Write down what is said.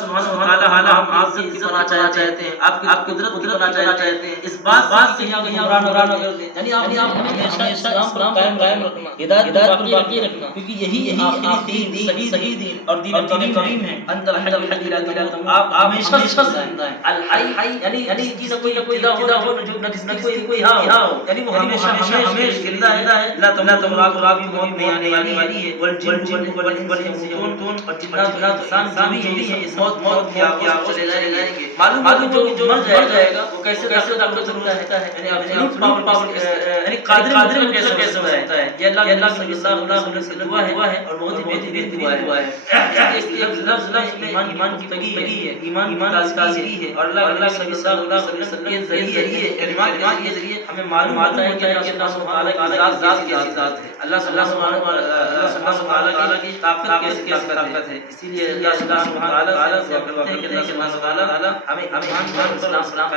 سبحانہ و تعالی ہم آپ کی عزت بنا چاہتے ہیں، آپ کی قدرت بنا چاہتے ہیں، اس بات سے یہاں قرآن کرتے ہیں، یعنی آپ ہمیشہ اسلام کو قائم رکھنا، ہدایت پر باقی رکھنا، کیونکہ یہی آخری دین، صحیح دین اور دین کریم ہے۔ انت الحی الذی لا اله الا هو، آپ ہمیشہ زندہ ہیں۔ الحی یعنی جس کی نہ کوئی ابتدا ہو، نہ جس کی کوئی انتہا ہو، یعنی وہ ہمیشہ زندہ ہے، لا تموت، اور آپ کی موت نہیں آنے والی ہے۔ والجن والانس يموتون، اور جنات و انسان جو بھی ہیں اس موت کی آغوش چلے جائیں گے۔ معلوم ہو کہ جو مر جائے گا وہ کیسے طاقت رکھتا ہے، یعنی absolute power، یعنی قادر مطلق کیسے ہو سکتا ہے؟ یہ اللہ کے نبی صلی اللہ علیہ وسلم کی دعا ہے، اور بہت ہی بہترین دعا ہے۔ اس کے لفظ میں ایمان کی تگی ہے، ایمان کی تازگی ہے، اور اللہ کے نبی صلی اللہ علیہ وسلم کے ذریعے، کلمات کے ذریعے ہمیں معلوم ہوتا ہے کہ اللہ سبحانہ تعالیٰ کی ذات ہے، اللہ سبحانہ تعالیٰ کی طاقت کیسی طاقت ہے۔ اسی لیے اللہ سبحانہ تعالیٰ سے کہتے ہیں کہ اللہ سبحانہ تعالیٰ ہمیں ایمان پر اسلام